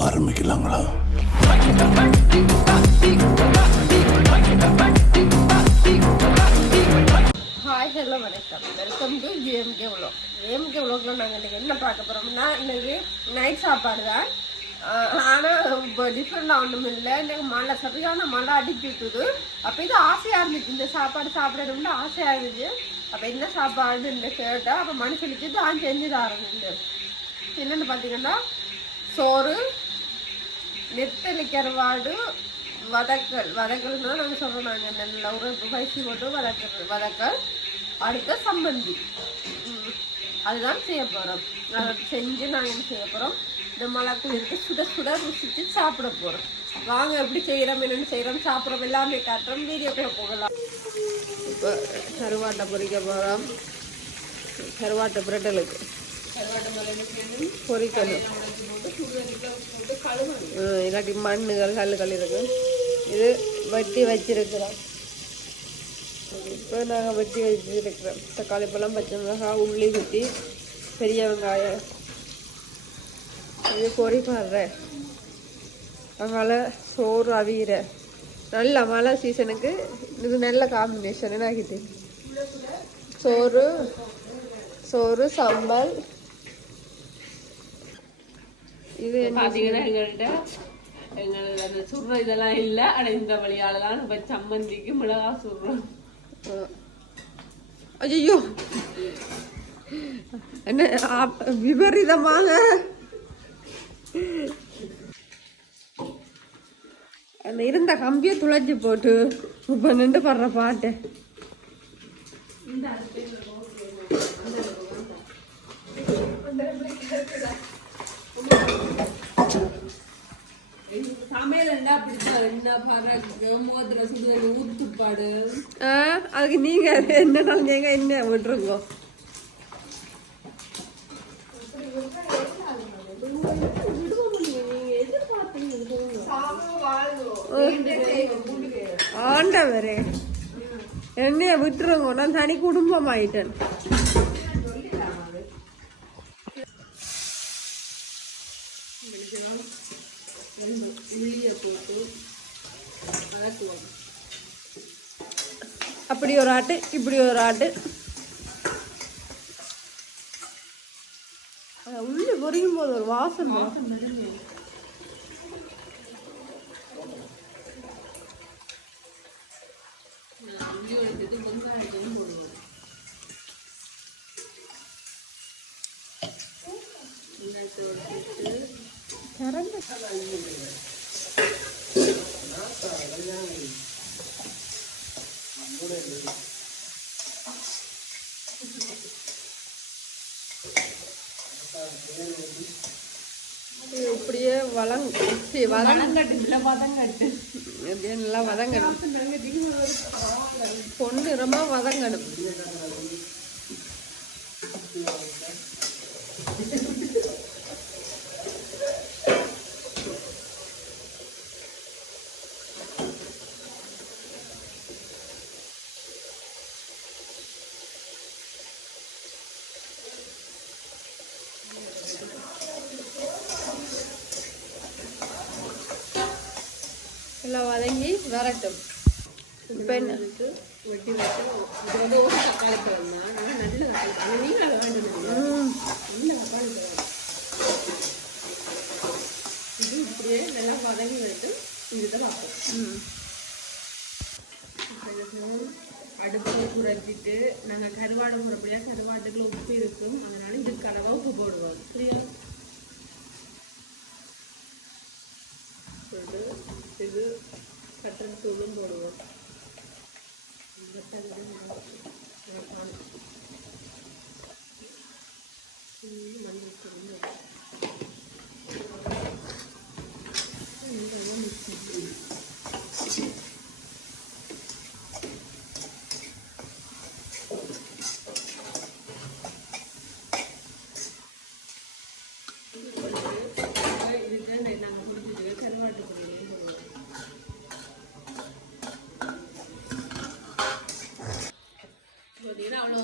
ஆரம்பிக்கலாங்களா? Hi hello வணக்கம். Welcome to AMK உலோக் ஏஎம்கே உலோக்கில் நாங்கள் இன்றைக்கி என்ன பார்க்க போகிறோம்னா இன்றைக்கி நைட் சாப்பாடு தான். ஆனால் இப்போ டிஃப்ரெண்டாக ஒன்றும் இல்லை. இன்றைக்கி மழை சரியான மழை அடிச்சுட்டுது அப்போ இது ஆசையாக இருந்துச்சு. இந்த சாப்பாடு சாப்பிடணும்னு ஆசையாக இருந்துச்சு. அப்போ என்ன சாப்பாடுன்னு கேட்டால் அப்போ மனுஷனுக்கு தான் செஞ்சு தரணும். என்னென்னு பார்த்தீங்கன்னா சோறு நெத்தலி கருவாடு வதக்கல் வதக்கல்னா நாங்கள் சொல்கிறோம் நாங்கள் நல்ல ஒரு பைசி போட்டு வதக்கல் வதக்கல். அடுத்த சம்பந்தி. அதுதான் செய்ய போகிறோம் அதை செஞ்சு நாங்கள் என்ன செய்ய போகிறோம் இந்த மழை எடுத்து சுட சுட ருசித்து சாப்பிட போகிறோம் வாங்க எப்படி செய்கிறோம் என்னென்னு செய்கிறோம் சாப்பிட்றோம் எல்லாமே காட்டுறோம். வீடியோக்குள்ளே போகலாம். இப்போ கருவாட்டை பொறிக்க போகிறோம் கருவாட்டை பிரட்டலுக்கு. பொரிக்கணும் இல்லாட்டி மண்ணுகள் கல்லுகள் இருக்கு இது வெட்டி வச்சிருக்கிறோம். இப்போ நாங்கள் வெட்டி வச்சிருக்கிறோம். தக்காளி பழம் பச்சை மிளகாய் உள்ளி குத்தி பெரிய வெங்காயம். இது பொறி பாடுறேன் அதனால் சோறு அவிகிற நல்ல மழை சீசனுக்கு இது நல்ல காம்பினேஷன் என்ன ஆகிட்டு சோறு சோறு சாம்பார் இது என்ன பாத்தீங்கன்னா எங்கள்கிட்ட எங்களுக்கு அந்த சுடுற இதெல்லாம் இல்ல. ஆனா இந்த வழியால தான் இப்ப சம்மந்திக்கு மிளகா சுடுறோம் ஐயோ என்ன விபரீதமாக அந்த இருந்த கம்பியை துளைச்சி போட்டு இப்ப நின்று படுற பாட்டு. அதுக்கு நீங்க அது என்னன்னாலும் என்ன விட்டுருங்க ஆண்டவரே. என்னைய விட்டுருங்க நான் தனி குடும்பம் ஆயிட்டேன் அப்படி ஒரு ஆட்டு இப்படி ஒரு ஆட்டு. உள்ளே பொறியும் பொரியும் போது ஒரு வாசம் வாசம் இப்படியே வளங் வதங்கட்டு இல்ல வதங்கட்டு எப்படியே நல்லா வதங்கணும். பொன்னிறமா வதங்கணும். எல்லாம் வதங்கி வரட்டும். இப்போ என்ன? வெட்டி வச்சு இது வந்து ஒரு தக்காளி பழம் தான் நல்ல தக்காளி பழம். நீங்க அதை வேண்டும் ம், நல்ல தக்காளி பழம். இது இப்படியே நல்லா வதங்கி விட்டு இதுதான் பார்ப்போம். அடுப்பு குறைச்சிட்டு நாங்கள் கருவாடு போடுறபடியா கருவாட்டுக்குள்ள உப்பு இருக்கும். அதனால இதுக்கு அளவாக உப்பு போடுவோம். சரியா போட்டு இது கட்டன் தூளும் போடுவோம் வத்தல் இது மஞ்சள் தூள் போடுவோம். இதுக்கு நாங்கள் முடிச்சுட்டு கருவாட்டு பொடியும் போடுவோம் பார்த்தீங்கன்னா அவ்வளோ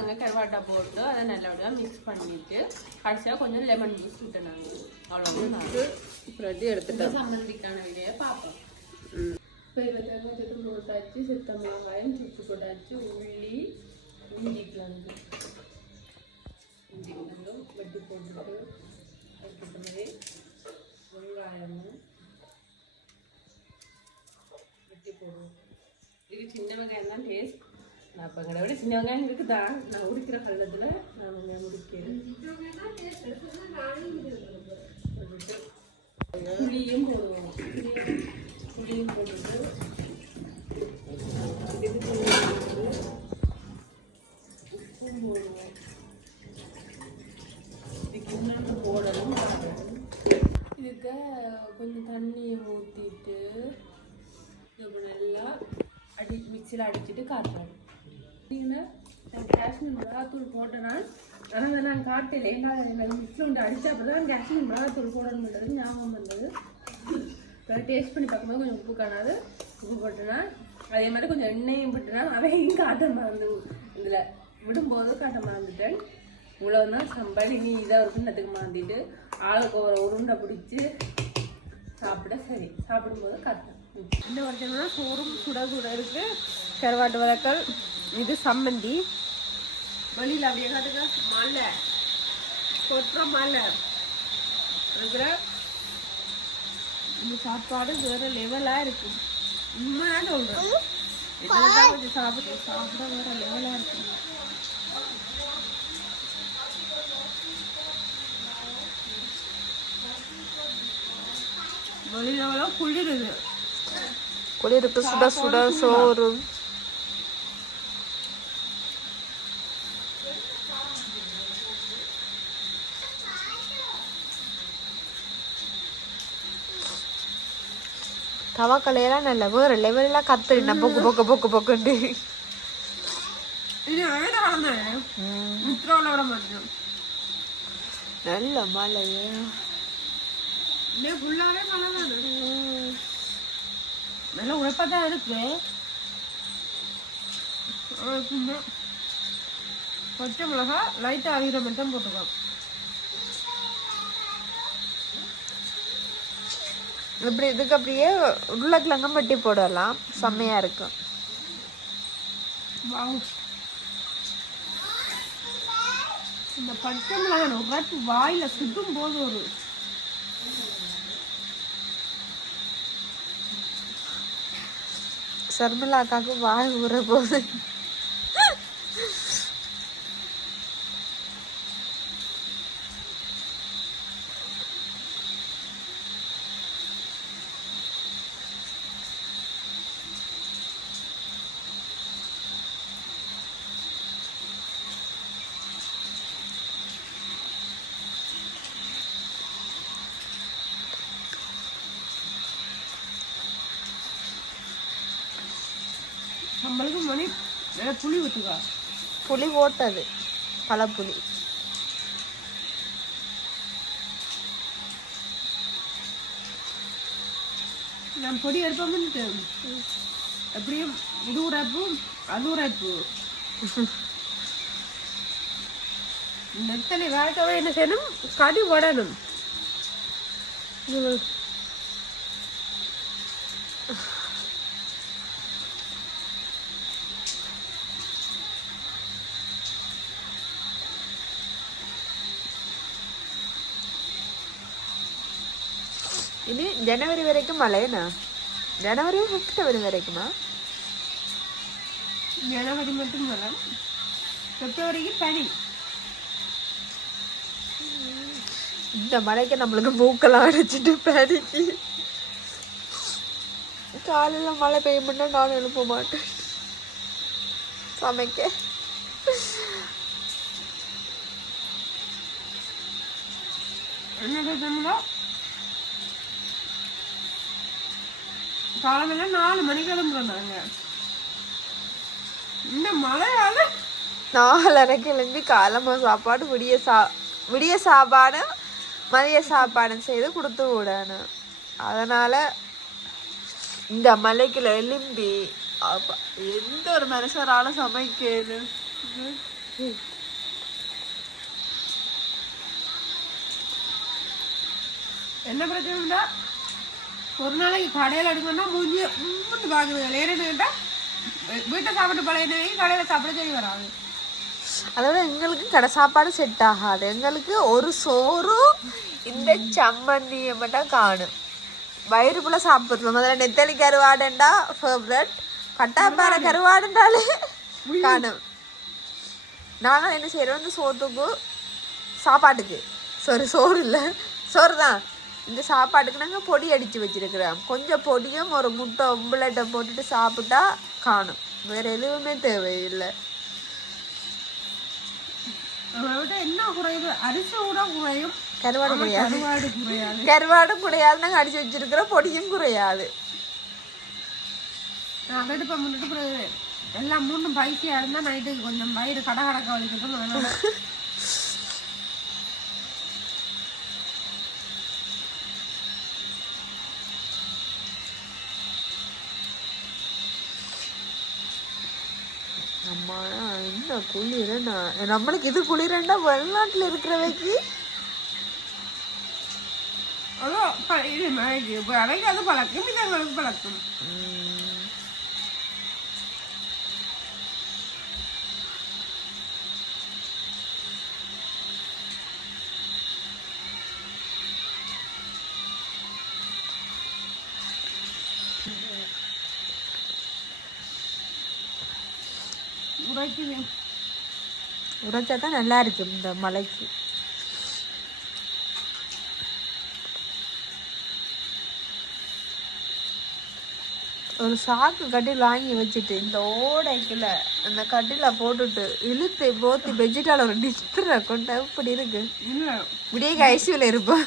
வந்து அதுக்கப்புறம் நாங்கள் கருவாட்டை போட்டு அதை நல்லபடியாக மிக்ஸ் பண்ணிட்டு கடைசியாக கொஞ்சம் லெமன் ஜூஸ் விட்டு நாங்கள் அவ்வளோ வந்து நாங்கள் புரட்டி இந்த எடுத்துட்டோம் சம்மந்திக்கான வீடியோ பார்ப்போம் இப்போ இதில் தங்கச்சத்து போட்டாச்சு சித்த மிளகாயம் சுட்டு போட்டாச்சு உள்ளி இஞ்சி கிழங்கு இஞ்சி கிழங்கு வெட்டி போட்டுட்டு அதுக்கேற்ற மாதிரி வெங்காயமும் வெட்டி போடுவோம் இது சின்ன வெங்காயம் தான் டேஸ்ட் நான் இப்போ எங்களை விட சின்ன வெங்காயம் இருக்குதா? நான் உடிக்கிற கள்ளத்தில் நான் வெங்காயம் முடிக்கிறேன் புளியும் போடுவோம். புளியும் போட்டுட்டு போட்டு உப்பும் போடுவோம். இதுக்கு இன்னொன்று போடணும். இதுக்கு கொஞ்சம் தண்ணியை ஊற்றிட்டு இது நல்லா அடி மிக்சியில் அடிச்சுட்டு காட்டுறோம் பார்த்தீங்கன்னா நான் காஷ்மீர் மிளகாத்தூள் போட்டனால் ஆனால் அதை நான் காட்டல. ஏன்னா எனக்கு மிக்சியில் வந்து அடித்தா அப்போ தான் காஷ்மீர் மிளகாத்தூள் போடணுன்றது ஞாபகம் வந்தது. டேஸ்ட் பண்ணி பார்க்கும்போது கொஞ்சம் உப்பு காணாது. உப்பு போட்டேன்னா. அதே மாதிரி கொஞ்சம் எண்ணெயும் விட்டுனா அதையும் காட்ட மறந்து இதில் விடும்போது காட்ட மறந்துட்டேன். இவ்வளோதான் சம்பளி. நீ இதாக இருக்குன்னதுக்கு மாந்திட்டு ஆளுக்கு ஒரு உருண்டை பிடிச்சி சாப்பிட சரி. சாப்பிடும்போது காட்டேன் இந்த வருஷம்னா சோறும் சுட சுட இருக்குது கருவாட்டு வதக்கல். இது சம்மந்தி. வெளியில் அப்படியே காட்டுங்க. மலை. கொட்டுற மலை. இருக்கிற இந்த சாப்பாடு வேற லெவலா இருக்கு. உண்மையா என்னதான் கொஞ்சம் சாப்பிட சாப்பிட வேற லெவலா இருக்கு. வெளியில குளிருது. குளிருக்கு சுட சுட சோறு. தவக்கலையெல்லாம் நல்ல வேற லெவலில் கத்துறினா பொக்கு பொக்கு பொக்கு பொக்குண்டு நல்ல மழையே. நல்ல உழைப்பா தான் இருக்கு. பச்சை மிளகா லைட்டா அவிகிற மட்டும் போட்டுக்கோ இப்படி இதுக்கு அப்படியே உருளைக்கிழங்கும் வெட்டி போடலாம். செம்மையா இருக்கும். இந்த பச்சை மிளகா உரைப்பு வாயில சுட்டும் போது ஒரு சர்மிளாக்காக்கு வாய் ஊற போகுது. நம்மளுக்கு மணி புளி ஊற்றுக்கா புளி போட்டது பழப்புளி. நான் பொடி எடுப்போம்னுட்டு எப்படியும் இது உரைப்பு அது உரைப்பு நெத்தலை வேகவே என்ன செய்யணும்? கடி உடணும் ஜனவரி வரைக்கும் மழைனா? ஜனவரி பிப்ரவரி வரைக்குமா? ஜனவரி மட்டும் மழை. பிப்ரவரிக்கு பனி. இந்த மழைக்கு நம்மளுக்கு மூக்கெல்லாம் அடைச்சிட்டு பனிக்கு. காலையில மழை பெய்யும்னா நான் எழுப்ப மாட்டேன். சமைக்க. என்ன காலமெல்லாம் நாலு மணிக்கு கிளம்புறோம் நாங்க. இந்த மழையால நாலரைக்கு எழும்பி காலமா சாப்பாடு விடிய சா விடிய சாப்பாடு மதிய சாப்பாடு செய்து கொடுத்து விடணும். அதனால இந்த மலைக்குள்ள எலும்பி எந்த ஒரு மனுஷரால சமைக்கணும் என்ன பிரச்சனைனா ஒரு நாளைக்கு கடையில் எடுக்கணும்னா மூஞ்சி மூட்டு பார்க்குது ஏன்னு கேட்டால் வீட்டை சாப்பிட்டு பழைய கடையில் சாப்பிட சரி வராது அதோட எங்களுக்கு கடை சாப்பாடு செட் ஆகாது. எங்களுக்கு ஒரு சோறும் இந்த சம்மந்தியை மட்டும் காணும். வயிறுக்குள்ள சாப்பிடுறோம். முதல்ல நெத்தலி கருவாடுண்டா ஃபேவரட் கட்டாப்பாறை கருவாடுண்டாலே காணும். நாங்கள் என்ன செய்கிறோம் இந்த சோத்துக்கு சாப்பாட்டுக்கு. சாரி சோறு இல்லை. சோறு தான் இந்த சாப்பாட்டுக்கு நாங்கள் பொடி அடித்து வச்சிருக்கிறோம். கொஞ்சம் பொடியும் ஒரு முட்டை ஒம்புலட்டை போட்டுட்டு சாப்பிட்டா காணும். வேற எதுவுமே தேவையில்லை. என்ன குறையுது அரிசி கூட குறையும். கருவாடு குறையாது. கருவாடு குறையாது. கருவாடும் குறையாது. நாங்கள் அடிச்சு வச்சிருக்கிற பொடியும் குறையாது. முன்னிட்டு பிறகு எல்லாம் மூணும் பைக்கியா இருந்தா நைட்டுக்கு கொஞ்சம் வயிறு கடை கடக்க வலிக்கட்டும் என்ன குளிரண்ணா நம்மளுக்கு இது குளிரண்டா வெளிநாட்டில் இருக்கிறவைக்கு. அவ்வளோ ப- இது மாதிரி இப்போ அவைக்கு உரைச்சா தான் நல்லா இருக்கு இந்த மலைக்கு. ஒரு சாக்கு கட்டில் வாங்கி வச்சுட்டு இந்த ஓடைக்குள்ள அந்த கட்டில போட்டுட்டு இழுத்து போத்தி வெஜிடால ஒரு டிஸ்டரை கொண்டு இப்படி இருக்கு. இப்படியே ஐசியூல இருப்போம்.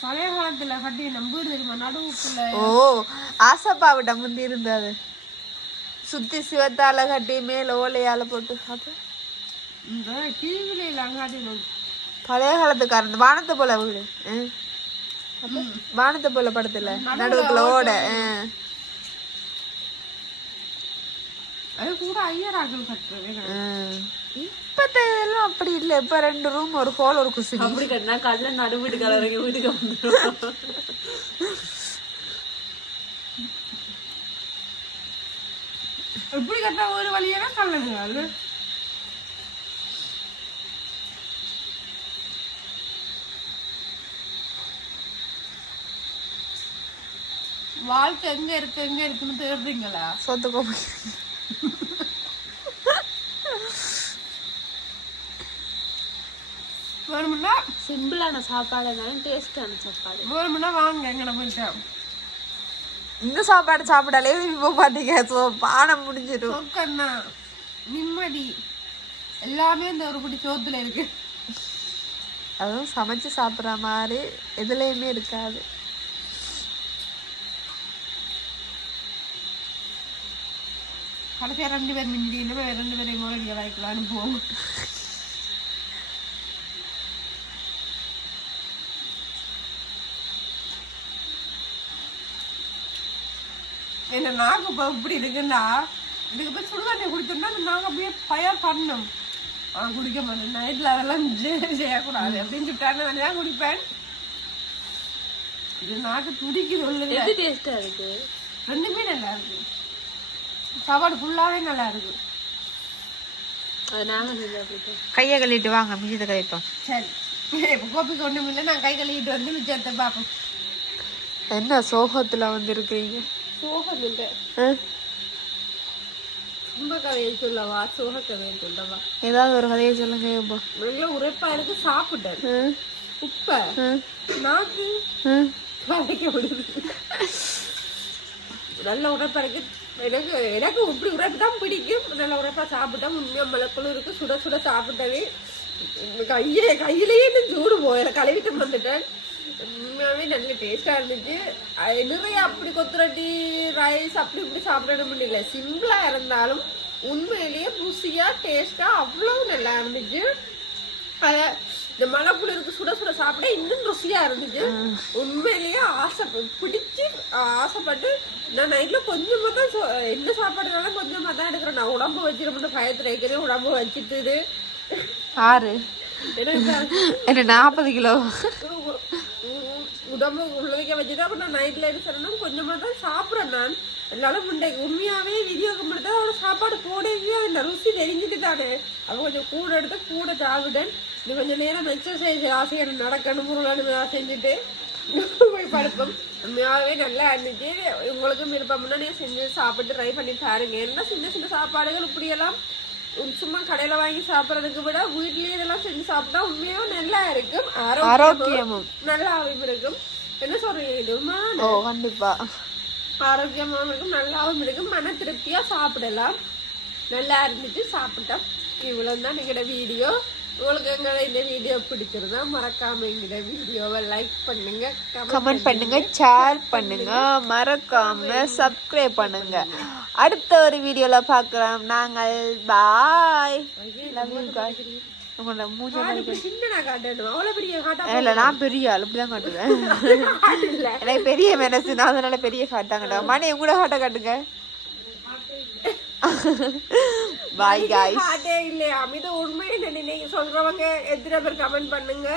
பழைய காலத்துல கட்டி நம்ம தெரியுமா? நடுவுக்குள்ள. ஓ ஆசப்பாவிட்ட முந்தி இருந்தது. சுத்தி சிவத்தால கட்டி மேல ஓலையால போட்டு இந்த டிவில இல்லை அங்காடி பழைய காலத்துக்காரன் வானத்தை போல வீடு. வானத்தை போல படத்துல. நடுவுக்குள்ள ஓட ஆ. அது கூட ஐயராக்கள் கட்டுறது ஆ. இப்பத்த இதெல்லாம் அப்படி இல்ல. இப்ப ரெண்டு ரூம் ஒரு ஹால் ஒரு குசினி. அப்படி கட்டினா கடல நடு வீட்டு கலவரங்க வீட்டுக்கு வந்துடும் எப்படி கட்டா ஒரு வழியான கல்லது அது வாழ்க்கை எங்க இருக்கு எங்க இருக்குன்னு தேடுறீங்களா? சொத்துக்கோ வேணும்னா சிம்பிளான சாப்பாடு இருந்தாலும் டேஸ்டான சாப்பாடு. வேணும்னா வாங்க எங்கட போயிட்டு இந்த சாப்பாடு சாப்பிடாலே இப்போ பாத்தீங்க சோ பானம் முடிஞ்சிடும். சொக்கண்ணா நிம்மதி. எல்லாமே இந்த ஒரு குடி சோத்துல இருக்கு. அதுவும் சமைச்சு சாப்பிட்ற மாதிரி எதுலையுமே இருக்காது. கடைசியா ரெண்டு பேர் மிஞ்சி இன்னும் ரெண்டு பேரையும் முறைங்க வாய்க்கலான்னு போவோம் என்ன நாக்கு இப்போ இப்படி இருக்குன்னா இதுக்கு போய் சுடுதண்ணி குடிச்சோம்னா அந்த நாக்கு அப்படியே பயர் பண்ணும். ஆ குடிக்க மாட்டேன். நைட்டில் அதெல்லாம் செய்~ செய்யக்கூடாது. அப்படின்னு சொல்லிட்டாரு நான் குடிப்பேன்? இது நாக்கு துடிக்குது சொல்லுங்க எது டேஸ்டா இருக்கு? ரெண்டுமே நல்லா இருக்கு. சாப்பாடு ஃபுல்லாவே நல்லா இருக்கு. கையை கழுவிட்டு வாங்க. மிஞ்சத்தை கழிப்போம் சரி. இப்போ கோபிக்கு ஒன்றும் இல்லை நான் கை கழுவிட்டு வந்து மிச்சத்தை பார்ப்போம். என்ன சோகத்துல வந்து ஏதாவது ஒரு கதையை சொல்லுங்க இப்போ நல்லா உரைப்பா இருக்கு சாப்பிட்டேன்? உப்ப? நாக்கு? கதைக்க விடுது. நல்ல உரைப்பா இருக்கு. எனக்கு எனக்கு இப்படி உரைப்பு தான் பிடிக்கும். நல்ல உரைப்பா சாப்பிட்டா உண்மையா மலக்குழு இருக்கு. சுட சுட சாப்பிட்டவே. கையே கையிலேயே சூடு போயிட கழுவிட்டு வந்துட்டேன். உண்மையாவே நல்ல டேஸ்டா இருந்துச்சு. நிறைய அப்படி கொத்துரட்டி ரைஸ் அப்படி இப்படி சாப்பிடணும் இல்லை. சிம்பிளா இருந்தாலும் உண்மையிலேயே ருசியா டேஸ்டா அவ்வளவு நல்லா இருந்துச்சு. அத இந்த மழை குளிருக்கு சுட சுட சாப்பிட இன்னும் ருசியா இருந்துச்சு. உண்மையிலேயே ஆசை பிடிச்சு ஆசைப்பட்டு நான் நைட்ல கொஞ்சமா தான் என்ன சாப்பாடுனாலும் கொஞ்சமா தான் எடுக்கிறேன். நான் உடம்பு வச்சிருப்பேன் பயத்துல வைக்கிறேன் உடம்பு வச்சுட்டு ஆறு. என்ன நாற்பது கிலோ? உடம்பு உள்ளவைக்க வச்சுட்டு அப்புறம் நான் நைட்ல என்ன கொஞ்சமாக கொஞ்சமா தான் சாப்பிட்றேன் நான் என்னால முண்டை உண்மையாவே வீடியோ கும்பிட்டு அவனோட சாப்பாடு போடவே அந்த ருசி தெரிஞ்சுட்டு தானே அவன் கொஞ்சம் கூட எடுத்து கூட சாப்பிட்டேன் இது கொஞ்சம் நேரம் எக்ஸசைஸ் ஆசையை நடக்கணும் முருகனு செஞ்சுட்டு போய் படுப்போம். உண்மையாகவே நல்லா இருந்துச்சு. உங்களுக்கும் விருப்பம்னா நீங்க செஞ்சு சாப்பிட்டு ட்ரை பண்ணி பாருங்க. என்ன சின்ன சின்ன சாப்பாடுகள் இப்படியெல்லாம் சும்மா கடையில வாங்கி சாப்பிடறதுக்கு விட வீட்லயே இதெல்லாம் செஞ்சு சாப்பிட்டா உண்மையாவே நல்லா இருக்கும். ஆரோக்கியமும் நல்லாவும் இருக்கும். என்ன சொல்றீங்க இதுமா கண்டிப்பா. ஆரோக்கியமாவும் இருக்கும் நல்லாவும் இருக்கும். மன திருப்தியா சாப்பிடலாம். நல்லா இருந்துச்சு சாப்பிட்டோம் இவ்வளவு தான் எங்களோட வீடியோ. உங்களுக்கு எங்களோட இந்த வீடியோ பிடிச்சிருந்தா மறக்காம எங்களோட வீடியோவை லைக் பண்ணுங்க கமெண்ட் பண்ணுங்க. ஷேர் பண்ணுங்க. மறக்காம சப்ஸ்கிரைப் பண்ணுங்க. அடுத்த ஒரு வீடியோல பார்க்கலாம் நாங்கள் பாய் உங்களோட மூஞ்சி காட்டணும் பெரிய காட்டா இல்ல நான் பெரிய ஆள் காட்டுவேன். எனக்கு பெரிய மனசு. நான் அதனால பெரிய காட்டாங்கடா. மணி கூட காட்ட காட்டுங்க. பாய் காய்ஸ் ஹார்ட்டே இல்லையா? இது உண்மை என்ன நீங்க சொல்றவங்க எத்தனை பேர் கமெண்ட் பண்ணுங்க.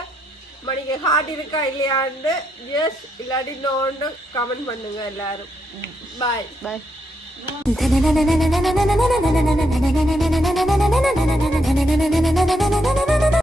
மணிக்கு ஹார்ட் இருக்கா இல்லையான்னு எஸ் இல்லாட்டி நோன்னு கமெண்ட் பண்ணுங்க எல்லாரும். பாய் பாய்